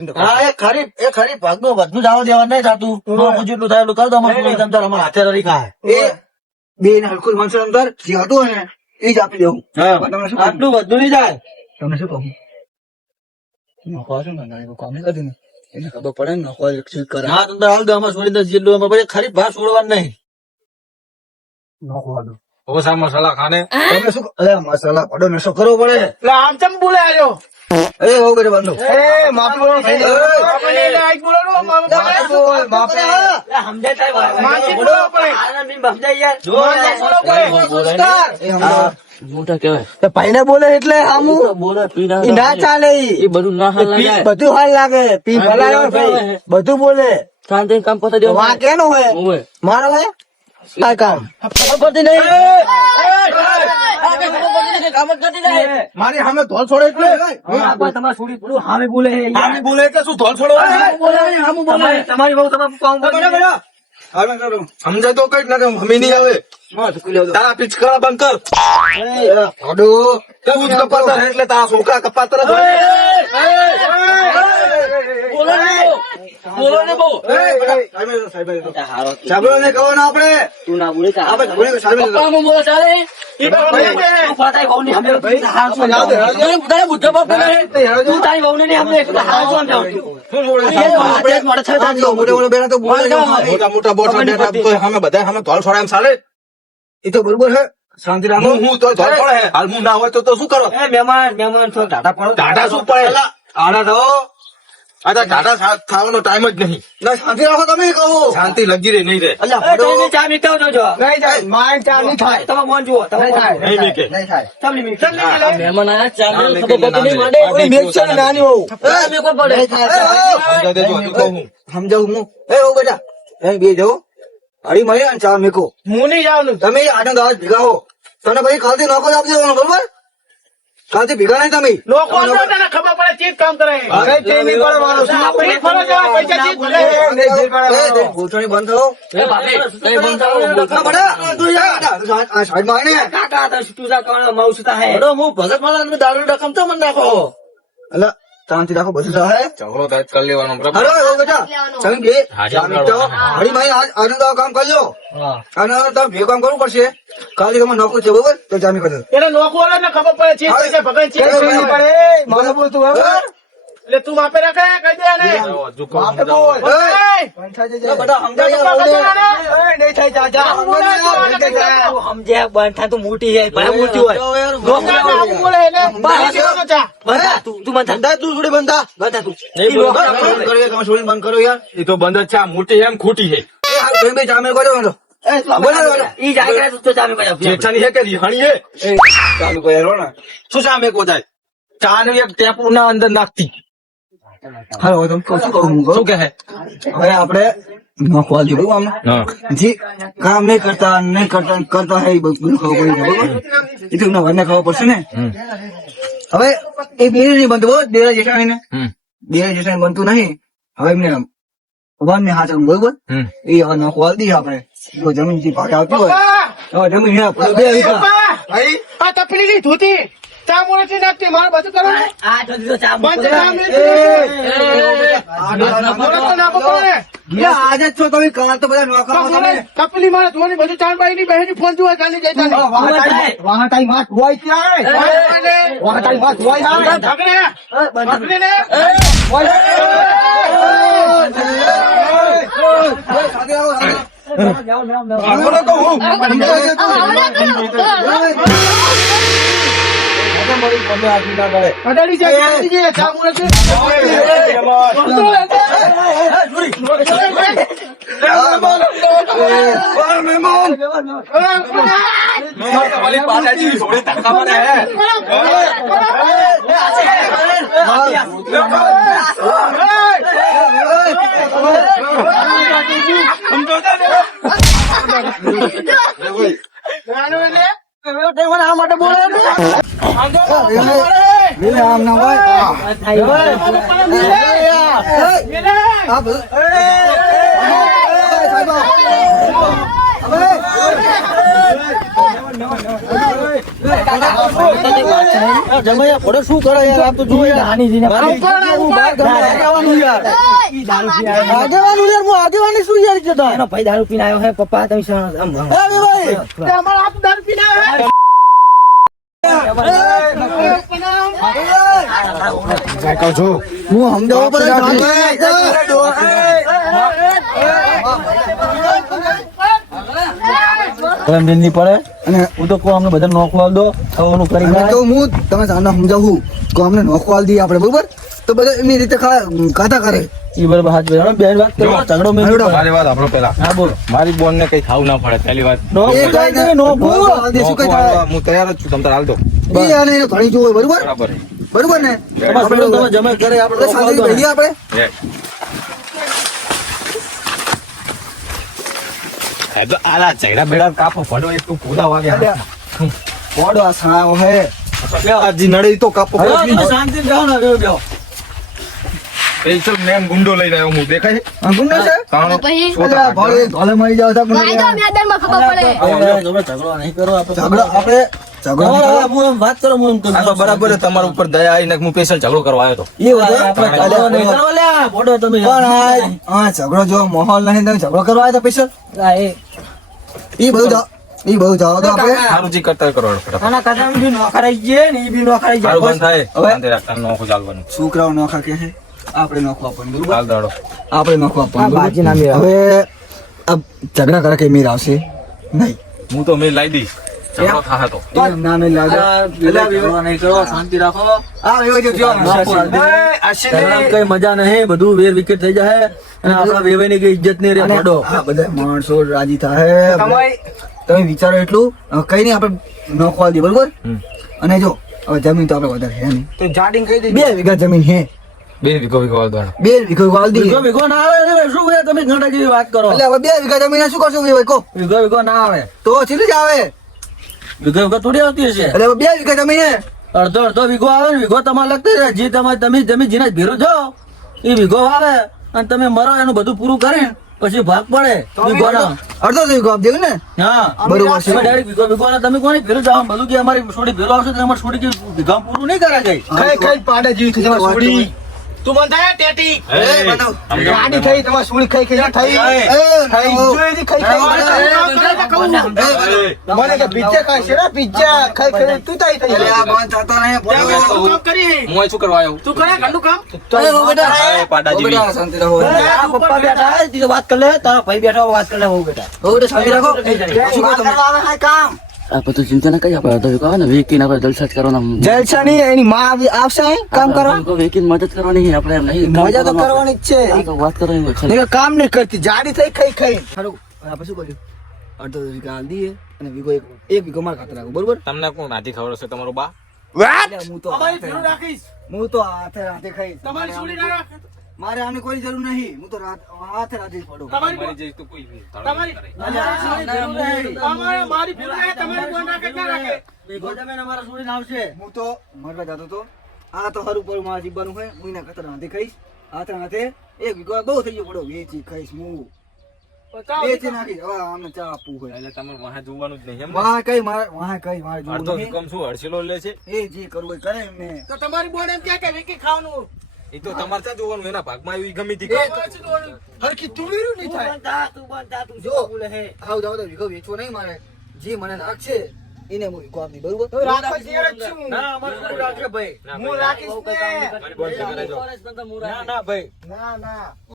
હા એ ખરી ભાગનું બધું જવા દેવા નહીં થતું જેટલું થાય એટલું કરી દો અમારા હાથે રડી ખાય એ બે ને હલકુલ મનસો અંદર જે હતું ને એ જ આપી દેવું. તમને શું આટલું બધું નહીં જાય તમને શું કહું નોખવા છો ને કામ નહીં કરતી ને એને ખબર પડે ને નોખવા કરે હા તમને હાલ દો અમારે છોડી દે જેટલું અમારે પછી ખરી ભાગ છોડવાનું નહીં નોખવા દો. ઓછા મસાલા ખાને તમે શું અરે મસાલા પડો નશો કરવો પડે. એટલે આમ ચમ બોલે આવ્યો એ હો બેટે બંધો એ માફી બોલો ભાઈ આપણે એને આજ બોલો માફી માફી બોલો મોટા કેવાય તો ભાઈને બોલે એટલે આમું બોલે ઈ ના ચાલે એ બધું ના હાલ લાગે બધું હાલ લાગે પી ભલાયો ભાઈ બધું બોલે શાંતિ કામ પતા દેવું વાં કેનો હોય હોય મારો હોય આ કામ ખબર પડતી નહીં કામ જ કરતી નહીં મારી સામે ધોલ છોડે એટલે તમારે છોડી પડું હામે બોલે આમી બોલે એટલે શું ધોલ છોડો તમારી બહુ તમારું કામ સમજાય તો કઈ ના હમી નહીં આવે તારા પિચકરા બંધ કર તું જ કપાતર હે એટલે તારા છોકરા કપાતર જ હોય. બોલો ને બહુ સાંભળો ને કહો ને આપણે તું ના બોલે આપણે ઘોડે સામે પપ્પામાં બોલે ચાલે તું તારી વહુની સામે હાર શું સમજાવું? તારે બુદ્ધા બાપ બોલે તું તારી વહુને નહીં સમજે તો હાર શું સમજાવું? મોટે મોટે બેના તો બોલે મોટા મોટા બોટા બેઠા તો સામે બધા સામે ધોલ છોડે એમ ચાલે એ તો બરોબર હે શાંતિ રાખો હું તો ધોલ છોડે હાલ હું ના હોય તો શું કરો મહેમાન છો ટાટા પડો ટાટા શું પડે આડા રહો આ તો ટાટા ખાવાનો ટાઈમ જ નહીં ના શાંતિ રાખો તમે કહો શાંતિ લગી રહી નહીં રે ચા મીઠા જો નહીં જાય માઇન્ડ ચા નહીં થાય તમે મોન જુઓ તમે નહીં મીકે નહીં થાય મહેમાન આયા ચા પીને ખબર પડતી નહીં માંડે કોઈ મેચર નાની હોઉં તમે કોઈ પડે સમજાવી દેજો હજુ કહું હું સમજાવું હું એ હો બેટા એ બે જાઓ હળી મળી ને ચા મેકો હું નહીં જાઉં તમે આનંદ આવાજ ભેગા હો તને પછી કાલથી નોકર આપી દેવાનો બરોબર કાલથી ભેગા નહીં તમે લોકો તને ખબર પડે ચીજ કામ કરે હવે તે નહીં પડવાનું. આપણી ફરજ હોય, પૈસા ચીજ કરે. ગોઠવણી બંધ થયો એ ભાભી તમે બંધાવો ના બડા તું યાર આ સાઈડમાં આય ને કાકા તો તુજા કરવાનો માઉસતા હે હું ભગત માલા દારૂ રકમ તો મને નાખો અલા શાંતિ રાખો બધું થાય ઝઘડો થાય કરી લેવાનો બરાબર હલો હો બેટા તમે બે હળી ભાઈ આનંદ આવો કામ કરજો અને તમે ભેગું કામ કરવું પડશે કાલે તમે નોકરી છે બરોબર તો જામી કરજો એને નોખો ને ખબર પડે ચીજ પૈસા ભગવાન ચીજ પડે મને બોલતું હવે એટલે તું માપે રાખે કહી દે ને માપે બોલ બધા સમજ્યા બંધ થાય તો મોટી છે ભલે મોટી હોય બોલે એને તું મને ધંધા તું જોડે બંધા બંધા તું તમે છોડીને બંધ કરો યાર એ તો બંધ જ છે આ મોટી છે એમ ખોટી છે એ હાલ તમે બે જામે કરો વાંધો ઈ જાય તો ચામે પડ્યા જેઠાની છે કે રિહાણી છે ચાલુ કરો ને શું સામે કોજાય ચા નું એક ટેપુ ના અંદર નાખતી હાલો તમે શું કહું હું શું કે હે હવે આપણે નોખવા દે બરોબર આમને જે કામ નહીં કરતા હે એ બધું ખબર પડી જાય બરોબર એ તો એમના ઘરને ખબર પડશે ને હવે એ બે નહીં બનતું બરોબર દેરા જેઠાણી ને દેરા જેઠાણી બનતું નહીં હવે એમને વન ને હાથ બરોબર એ હવે નોખવા દઈએ આપણે જો જમીન જે ભાગે આવતી હોય હવે જમીન હે બે વીઘા ભાઈ આ તપલી ની ધોતી ચા મોડે થી નાખતી મારે બધું કરો ને આ તો ચા બંધ કામ આજે જ છો તમે કાલ તો બધા નોકરા તમે તપલી મારે ધોવાની બધું ચાર બાઈ ની બહેની ફોન જોવા કાલે જઈ વાહતાઈ વાત હોય ક્યાં વાહતાઈ વાત હોય આ માટે બોલે આમ ના હોય જમાયા પડે શું કરે યાર આપ તો જુઓ યાર નાનીજીને હું બહાર ગામમાં આગેવાનું યાર ઈ દારૂ પીને આવ્યો. આગેવાનું યાર હું આગેવાની શું યાર કહેતા એનો ભાઈ દારૂ પીને આવ્યો હે પપ્પા તમે શું આમ એ ભાઈ અમારા હાથ દારૂ પીને આવ્યો. હું સમજાવવા પર ની પડે અને હું તો કહું અમને બધા નોખવા દો ખાવાનું કરી અને તો હું તમે સામે સમજાવું કે અમને નોખવાલ દઈએ આપણે બરોબર તો બધા એમની રીતે ખાતા કરે ઈ બરાબર હાથ બેન બેન વાત કરો ઝઘડો મેં મારી વાત આપણો પેલા હા બોલો મારી બોન ને કઈ ખાવું ના પડે પહેલી વાત એ કાંઈ નહીં, નોખવાલ દે, શું કઈ થાય? હું તૈયાર જ છું તમે તાર હાલ દો એ અને એને ઘણી જોવે બરોબર બરાબર બરોબર ને તમારે તમે જમે કરે આપણે શાંતિ બેહીએ આપણે આલા ચહેરા બેડા કાપો પડો એક તું પૂરા વાગે પોડો આ સાવ હે આજી નડે તો કાપો શાંતિ જાઓ ને બેહો સ્પેશિયલ મેમ ગુંડો લઈને આવ્યો હું દેખાય આ ગુંડો છે તાણો પછી? છોટા ભલે ભલે મરી જાવ તો ગાય તો મેદાનમાં ખબર પડે. ઝઘડો નહીં કરો આપણે ઝઘડો આપણે ઝઘડો નહીં કરવો. હું એમ વાત કરો હું એમ કહું. આ તો બરાબર છે, તમારા ઉપર દયા આવીને હું સ્પેશિયલ ઝઘડો કરવા આવ્યો હતો એ વાત આપણે ઝઘડો નહીં કરો લ્યા ફોટો તમે પણ આ ઝઘડો જો માહોલ નહીં તમે ઝઘડો કરવા આવ્યા તો પૈસા એ બધું જાવ તો આપણે સારું જી કરતા કરો ફટાફટ. આના કાકા બી નોખરાઈ છે ને ઈ બી નોખરાઈ સારું બંધ જાય થાય શાંતિ રાખતા નોખું ચાલવાનું છોકરાઓ નોખા કે છે આપણે નોખવા આપવાનું બરોબર ચાલ દાડો આપણે નોખવા આ આપવાનું બાજી ના મેળ. હવે આ ઝઘડા કરે કઈ મેર આવશે નહીં હું તો મેં લાવી દઈશ ઝઘડો થાય તો એમ ના નહીં લાગે ઝઘડો નહીં કરો શાંતિ રાખો આ એવો જો જો ઝઘડામાં કઈ મજા નહીં બધું વેર વિકેટ થઈ જાય અને આપણા વેવાઈની કઈ ઇજ્જત નહીં રહે પડો આ બધા માણસો રાજી થાય તમે વિચારો એટલું કઈ નહીં આપણે નોખવા દઈએ બરોબર અને જો હવે જમીન તો આપણે વધારે હે નહીં તો જાડીને કહી દે 2 વીઘા જમીન હે બે વીઘો વીઘો વાળ દાડો 2 વીઘો વાળ દઈએ વિગો વિગો ના આવે ને શું ભાઈ તમે ઘંટા જેવી વાત કરો એટલે હવે 2 વીઘા જમીન શું કરશું ભાઈ કો વિગો વિગો ના આવે તો સીધી જ આવે વિગો વિગો થોડી આવતી હશે એટલે હવે 2 વીઘા જમીન હે અડધો અડધો વિગો આવે ને વિગો તમારે લગતી રહે જે તમે જેના ભેરો જાઓ એ વિગો આવે અને તમે મરો એનું બધું પૂરું કરીને પછી ભાગ પડે વિગો ના અડધો વીઘો આપ દેવું ને હા બરોબર છે. તમે ડાયરેક્ટ વિગો વિગો ના તમે કોની ભેરો જાઓ બધું કે અમારી છોડી ભેરો આવશે તો અમારી છોડી કે વિગા પૂરું નહીં કરે કઈ ખાઈ ખાઈ પાડે જેવી થઈ તમારી સોડી. તું બંધાય ટેટી. ગાડી થઈ તમારી સોડી ખાઈ ખાઈ થઈ. ખાઈ જોઈ ખાઈ ખાઈ. મને કે પિઝા ખાય છે ને પિઝા ખાઈ ખાઈ તું તાઈ થઈ. એટલે આ બંધ થતા નહીં ઘરનું કામ કરી. હું અહીં શું કરવા આવ્યો તું કરે ઘરનું કામ. એ પાડા જેવી બેટા શાંતિ રાખો આ પપ્પા બેઠા હે, તીજો વાત કર લે તારા ભાઈ બેઠા હોય, વાત કર લે હું બેટા હો બેટા શાંતિ રાખો શું કહો તમે કામ આ બધું ચિંતા ના કઈ આપણે અડધો વીઘો આવે ને વેકીને આપણે જલસા જ કરવાના જલસા નહીં એની માં આવશે કામ કરવા. વીઘો વેકીને મદદ કરવાની આપણે એમ નહીં મજા તો કરવાની જ છે. આ તો વાત કરવાની હોય ખાલી. નહીં કામ નહીં કરતી જાડી થઈ ખાઈ ખાઈ. સારું આપણે શું કર્યું અડધો વીઘા હાલ દઈએ અને વીઘો એક વીઘો માર ખાતે રાખો બરોબર તમને કોણ નાથી ખબર હશે તમારો બા એટલે હું તો અમારી ભેરું રાખીશ. હું તો હાથે હાથે ખાઈશ તમારી સોડી ના રાખ. મારે આની કોઈ જરૂર નહીં હું તો હાથે હાથે જ પડું તમારી મરી જઈશ તો કોઈ નહીં. તમારી મારી ભેરું રાખે તમારી કોણ રાખે ના રાખે. વિગો જમીન અમારા છોડીને આવશે હું તો મરવા જતો તો આ તો હરું પર મારા જીવવાનું હોય હું એના કતરા હાથે ખાઈશ હાથે હાથે એક વીઘો બહુ થઈ ગયો પડો વેચી ખાઈશ હું વેચી નાખીશ હવે આમને ચા આપવું હોય એટલે તમારે વાહે જોવાનું જ નહીં એમ વાહ કઈ મારે વાહ કઈ મારે અડધો જોવું નહીં. વિકમ શું હડસેલો લે છે એ જે કરવું હોય કરે એમને તો તમારી બોર્ડ એમ કે વિકી ખાવાનું. એ તો તમારે ત્યાં જોવાનું એના ભાગમાં આવી ગમે તે હરખી તુવેરું નહીં થાય. તું બંધા તું જો બોલે હે આવ જાવ તો વીઘો વેચવો નહીં મારે જે મને રાખશે એને હું વીઘો આપી બરોબર તો રાખવા તૈયાર જ છું. ના અમારે છોડી રાખે ભાઈ હું રાખીશ ને. મારી બોલ ઘરે જો ના ના ભાઈ ના ના